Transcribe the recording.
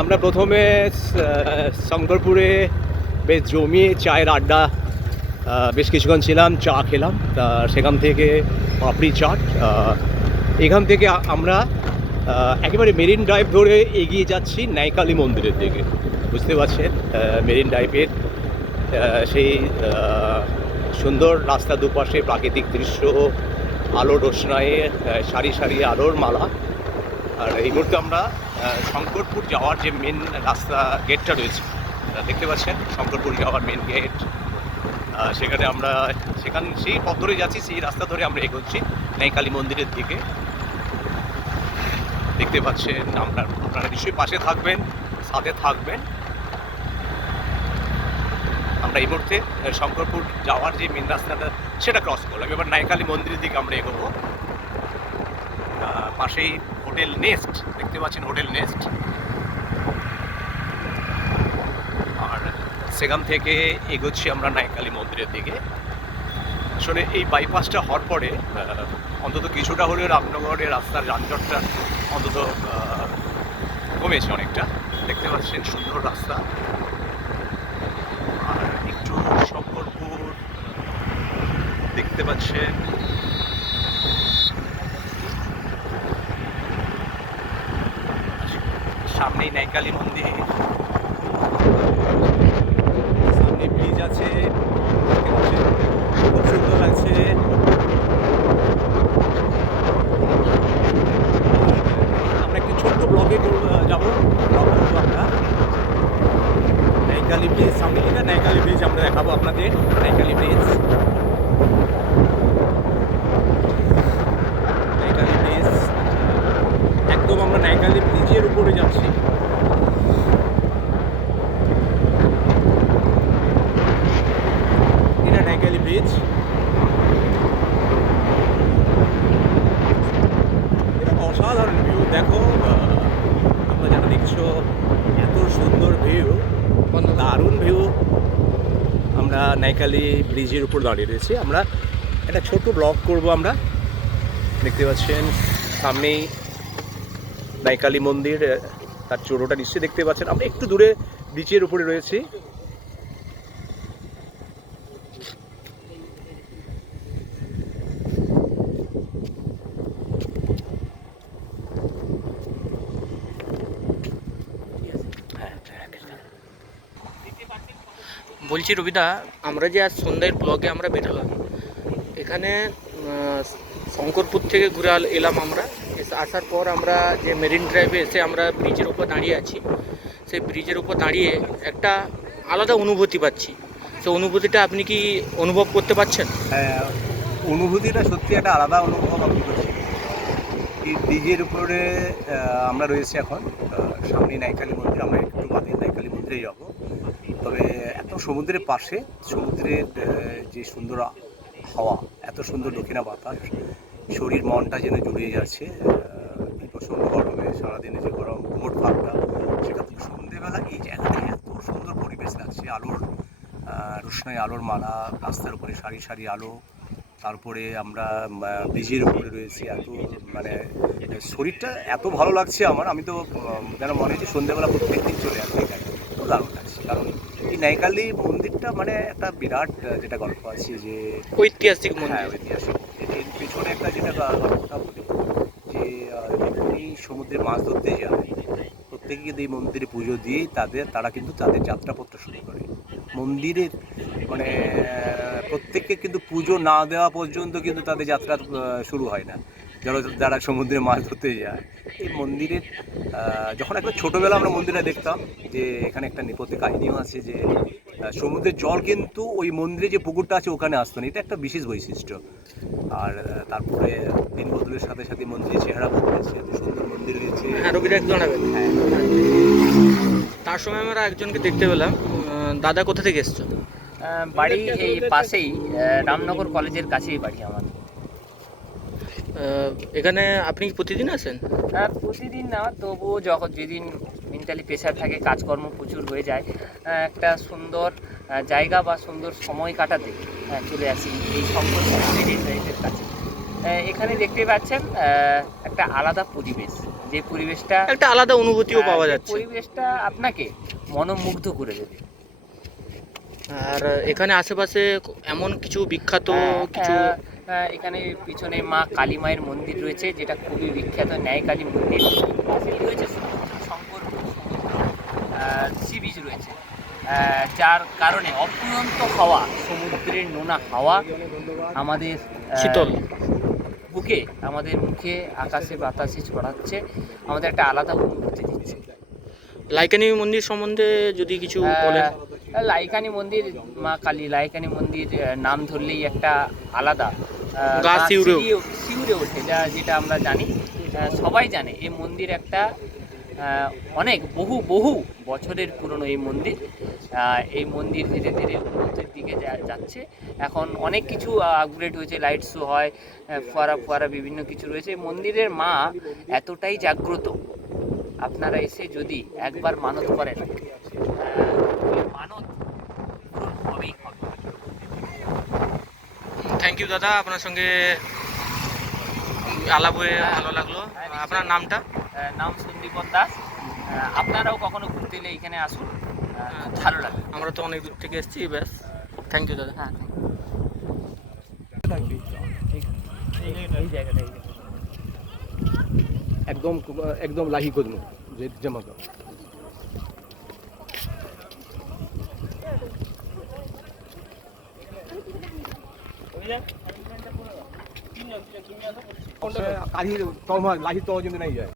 আমরা প্রথমে শঙ্করপুরে বেশ জমিয়ে চায়ের আড্ডা বেশ কিছুক্ষণ ছিলাম, চা খেলাম। তা সেখান থেকে পাপড়ি চাট। এখান থেকে আমরা একেবারে মেরিন ড্রাইভ ধরে এগিয়ে যাচ্ছি ন্যায়কালী মন্দিরের দিকে। বুঝতে পারছেন, মেরিন ড্রাইভের সেই সুন্দর রাস্তা দুপাশে প্রাকৃতিক দৃশ্য, আলোর রোশনায়ে সারি সারি আলোর মালা। আর এই মুহূর্তে আমরা শঙ্করপুর যাওয়ার যে মেন রাস্তা গেটটা রয়েছে, দেখতে পাচ্ছেন শঙ্করপুর যাওয়ার মেন গেট। সেখানে আমরা সেই পথ ধরে যাচ্ছি, সেই রাস্তা ধরে আমরা এগোচ্ছি ন্যায়কালী মন্দিরের দিকে। দেখতে পাচ্ছেন, আপনারা নিশ্চয়ই পাশে থাকবেন, সাথে থাকবেন। আমরা এই মুহূর্তে শঙ্করপুর যাওয়ার যে মেন রাস্তাটা সেটা ক্রস করলাম। এবার ন্যায়কালী মন্দিরের দিকে আমরা এগোবো। পাশেই হোটেল নেস্ট, দেখতে পাচ্ছেন হোটেল নেস্ট। আর সেখান থেকে এগোচ্ছি আমরা ন্যায়কালী মন্দিরের দিকে। আসলে এই বাইপাসটা হওয়ার পরে অন্তত কিছুটা হলেও রামনগরের রাস্তার যানজটটা অন্তত কমেছে অনেকটা। দেখতে পাচ্ছেন সুন্দর রাস্তা। আর একটু শঙ্করপুর দেখতে পাচ্ছেন, সামনেই ন্যায়কালী মন্দির, সামনে ব্রিজ আছে, খুব সুন্দর লাগছে। আমরা একটি ছোট্ট ব্লগে যাবো, ব্লগ করবো আমরা। ন্যায়কালী ব্রিজ সামনে কিনা, ন্যায়কালী ব্রিজ আমরা দেখাবো আপনাদের। ন্যায়কালী ব্রিজ, ন্যায়কালী ব্রিজ একদম আমরা ন্যায়কালী ব্রিজের উপরে যাচ্ছি। এটা ন্যায়কালী ব্রিজ। এটা অসাধারণ ভিউ, দেখো তোমরা যারা দেখছো, এত সুন্দর ভিউ, দারুণ ভিউ। আমরা ন্যায়কালী ব্রিজের উপর দাঁড়িয়ে রয়েছি। আমরা একটা ছোট ব্লগ করব আমরা। দেখতে পাচ্ছেন সামনেই ন্যায়কালী মন্দির, তার চূড়োটা নিশ্চয়ই দেখতে পাচ্ছেন। আমরা একটু দূরে ব্রিজের উপরে রয়েছি। বলছি রবিদা, আমরা যে আজ সন্ধ্যার ব্লগে আমরা বেরোলাম, এখানে শঙ্করপুর থেকে ঘুরে এলাম আমরা। আসার পর আমরা যে মেরিন ড্রাইভে এসে আমরা ব্রিজের উপর দাঁড়িয়ে আছি, সেই ব্রিজের উপর দাঁড়িয়ে একটা আলাদা অনুভূতি পাচ্ছি। সেই অনুভূতিটা আপনি কি অনুভব করতে পারছেন? হ্যাঁ, অনুভূতিটা সত্যি একটা আলাদা অনুভব আমি করছি। এই ব্রিজের উপরে আমরা রয়েছি এখন, সামনে ন্যায়কালী মন্দির। আমরা একটু বাদে ন্যায়কালী মন্দিরে যাব। তবে এত সমুদ্রের পাশে, সমুদ্রের যে সুন্দর হাওয়া, এত সুন্দর দক্ষিণা বাতাস, শরীর মনটা যেন জুড়িয়ে যাচ্ছে। এই প্রচণ্ড গরমে সারাদিনে যে গরম মোট ভাবটা, সেটা তো সন্ধ্যেবেলা এই জায়গাটা এত সুন্দর পরিবেশ লাগছে। আলোর রোশনাই, আলোর মালা, রাস্তার উপরে সারি সারি আলো। তারপরে আমরা ব্রিজের উপরে রয়েছি। এত মানে শরীরটা এত ভালো লাগছে আমার। আমি তো যেন মনে হচ্ছে সন্ধ্যেবেলা প্রত্যেক দিন চলে আসবে এখানে। তো দারুণ লাগছে, কারণ এই ন্যায়কালী মন্দিরটা মানে একটা বিরাট যেটা গল্প আছে, যে ঐতিহাসিক হ্যাঁ মন্দির। ঐতিহাসিক। এর পেছনে একটা যেটা গল্পটা বলি, যে যখনই সমুদ্রে মাছ ধরতে যায়, প্রত্যেকে কিন্তু এই মন্দিরে পুজো দিয়েই তারা কিন্তু তাদের যাত্রাপত্র শুরু করে। মন্দিরের মানে প্রত্যেককে কিন্তু পুজো না দেওয়া পর্যন্ত কিন্তু তাদের যাত্রা শুরু হয় না, যারা সমুদ্রে মাছ ধরতে যায়। এই মন্দিরের যখন একবার ছোটোবেলা আমরা মন্দিরে দেখতাম, যে এখানে একটা নেপথ্যে কাহিনীও আছে, যে সমুদ্রের জল কিন্তু ওই মন্দিরে যে পুকুরটা আছে ওখানে আসতো না। এটা একটা বিশেষ বৈশিষ্ট্য। আর তারপরে দিন বদলের সাথে সাথে মন্দিরের চেহারা বদলেছে, এত সুন্দর মন্দির হয়েছে। হ্যাঁ, রবিদা একটু জানাবেন। হ্যাঁ, তার সময় আমরা একজনকে দেখতে পেলাম। দাদা কোথা থেকে এসছো? বাড়ি এই পাশেই, রামনগর কলেজের কাছেই বাড়ি আমার। এখানে আপনি কি প্রতিদিন আসেন? প্রতিদিন না, তবুও যেদিন মেন্টালি প্রেশার থাকে, কাজকর্ম প্রচুর হয়ে যায়, একটা সুন্দর জায়গা বা সুন্দর সময় কাটাতে চলে আসি এই শঙ্করপুর মেরিন ড্রাইভের কাছে। এখানে দেখতে পাচ্ছেন একটা আলাদা পরিবেশ। যে পরিবেশটা একটা আলাদা অনুভূতিও পাওয়া যে যাচ্ছে। পরিবেশটা আপনাকে মনোমুগ্ধ করে দেবে। আর এখানে আশেপাশে এমন কিছু বিখ্যাত কিছু এখানে পিছনে মা কালী মায়ের মন্দির রয়েছে, যেটা খুবই বিখ্যাত, ন্যায়কালী মন্দির। পাশেই রয়েছে সমুদ্র, শঙ্করপুর সমুদ্র, সি বিচ রয়েছে, যার কারণে অফুরন্ত হাওয়া, সমুদ্রের নোনা হাওয়া আমাদের শীতল বুকে, আমাদের মুখে, আকাশে বাতাসে ছড়াচ্ছে, আমাদের একটা আলাদা অনুভূতি দিচ্ছে। লাইকানি মন্দির সম্বন্ধে যদি কিছু বলেন। লাইকানি মন্দির, মা কালী লাইকানি মন্দির নাম ধরলেই একটা আলাদা গা শিউরে শিউরে ওঠে, যেটা আমরা জানি, সবাই জানে এই মন্দির একটা অনেক বহু বছরের পুরনো এই মন্দির। এই মন্দির ধীরে ধীরে উন্নতির দিকে যাচ্ছে। এখন অনেক কিছু আপগ্রেড হয়েছে, লাইট শো হয়, ফোয়ারা বিভিন্ন কিছু রয়েছে। এই মন্দিরের মা এতটাই জাগ্রত, আপনারা এসে যদি একবার মানত করেন, মানত পূরণ হবেই হবে। থ্যাংক ইউ দাদা, আপনার সঙ্গে আলাপ হয়ে ভালো লাগলো। আপনার নামটা? নাম সন্দীপন দাস। আপনারাও কখনো ঘুরতে এলে এখানে আসুন, খুব ভালো লাগে। আমরা তো অনেক দূর থেকে এসেছি, ব্যাস। থ্যাংক ইউ দাদা। হ্যাঁ, এই জায়গাটা একদম একদম লাহি করুন যে জমা করো। কাহির তো লাহি তো কিন্তু নাই যায়।